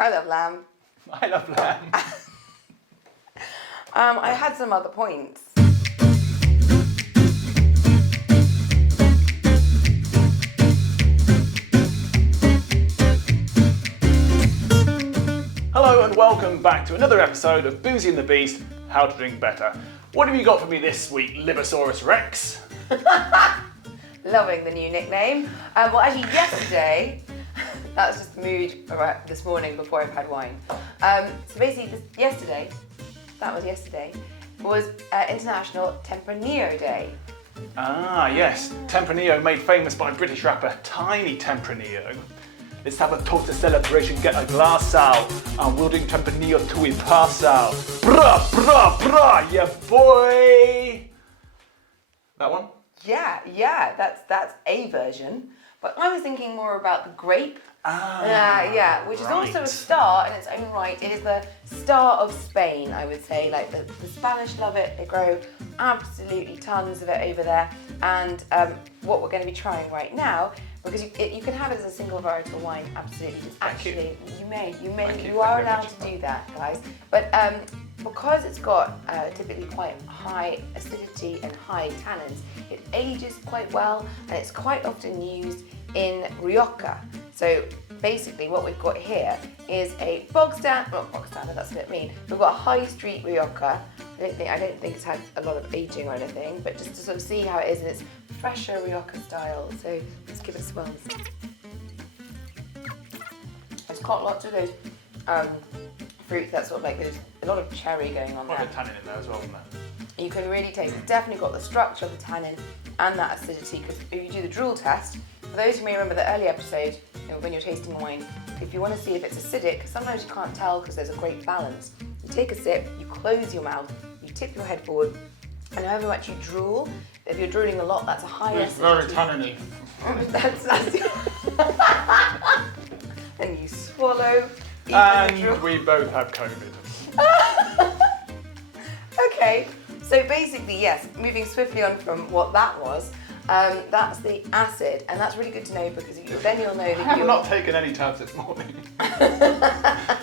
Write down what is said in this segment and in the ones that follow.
I love lamb. I love lamb. I had some other points. Hello and welcome back to another episode of Boozy and the Beast, How to Drink Better. What have you got for me this week, Libosaurus Rex? Loving the new nickname. Well, actually yesterday, that was just the mood this morning before I've had wine. So basically yesterday was International Tempranillo Day. Ah yes, Tempranillo made famous by British rapper Tiny Tempranillo. Let's have a toast, a celebration, get a glass out. I'm wielding Tempranillo till we pass out. Brah, brah, brah, yeah boy! That one? Yeah, that's a version. But I was thinking more about the grape. Which is also a star in its own right. It is the star of Spain, I would say. Like the Spanish love it. They grow absolutely tons of it over there. And what we're going to be trying right now, because you can have it as a single varietal wine, absolutely. You are allowed to do that, guys. But because it's got typically quite high acidity and high tannins, it ages quite well, and it's quite often used in Rioja. So basically what we've got here is a not bog standard, that's a bit mean. We've got a high street Rioja. I don't think it's had a lot of aging or anything, but just to sort of see how it is in its fresher Rioja style. So let's give it a swell. It's got lots of those fruits that sort of like there's a lot of cherry going on there. A bit of tannin in there as well, isn't there? You can really taste, it's definitely got the structure of the tannin and that acidity, because if you do the drool test, for those who may remember the early episode, when you're tasting wine, if you want to see if it's acidic, sometimes you can't tell because there's a great balance. You take a sip, you close your mouth, you tip your head forward, and however much you drool, if you're drooling a lot, that's a higher acidity. It's very tannin-y. And you swallow. And we both have COVID. Okay, so basically, yes, moving swiftly on from what that was, that's the acid, and that's really good to know because then you'll know that I have not taken any tabs this morning.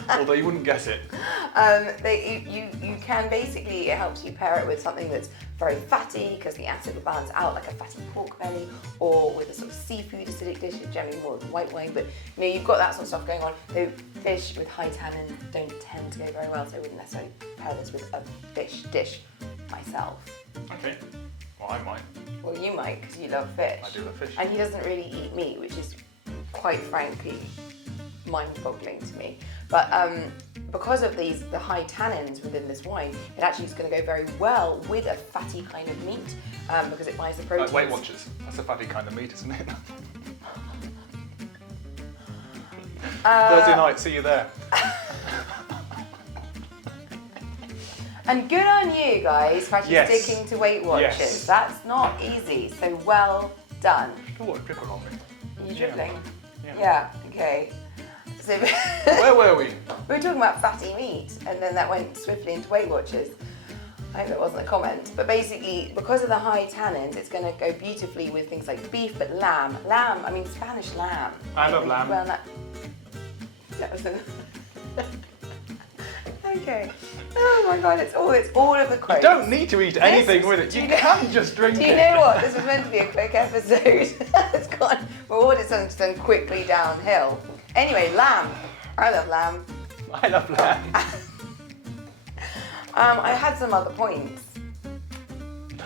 Although you wouldn't guess it. You can basically, it helps you pair it with something that's very fatty because the acid will balance out, like a fatty pork belly, or with a sort of seafood acidic dish, generally more with white wine, but you've got that sort of stuff going on. So fish with high tannin don't tend to go very well, so I wouldn't necessarily pair this with a fish dish myself. Okay, well I might. Well, you might, because you love fish. I do love fish. And he doesn't really eat meat, which is quite frankly mind-boggling to me. But because of the high tannins within this wine, it actually is going to go very well with a fatty kind of meat because it buys the protein. Weight Watchers, that's a fatty kind of meat, isn't it? Thursday night, see you there. And good on you guys for actually sticking to Weight Watchers. Yes. That's not easy, so well done. Oh, it dribbled on me. Are you dribbling? Yeah. Okay. So where were we? We were talking about fatty meat, and then that went swiftly into Weight Watchers. I hope that wasn't a comment. But basically, because of the high tannins, it's going to go beautifully with things like beef, but lamb. Lamb, I mean Spanish lamb. I love lamb. Well, that was Okay. Oh my God, it's all of the quotes. You don't need to eat anything with it. You can just drink it. Do you know what? This was meant to be a quick episode. It's gone. Well, all it's done quickly downhill. Anyway, lamb. I love lamb. I love lamb. I had some other points.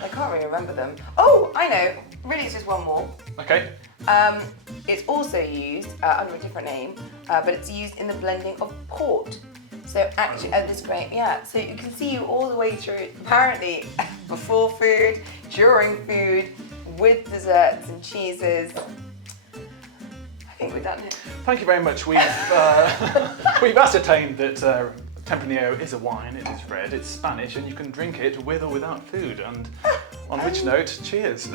I can't really remember them. Oh, I know. Really, it's just one more. Okay. It's also used under a different name, but it's used in the blending of port. So actually, this grape, so you can see you all the way through, apparently, before food, during food, with desserts and cheeses. I think we're done here. Thank you very much. We've ascertained that Tempranillo is a wine, it is red, it's Spanish, and you can drink it with or without food. And on which note, cheers.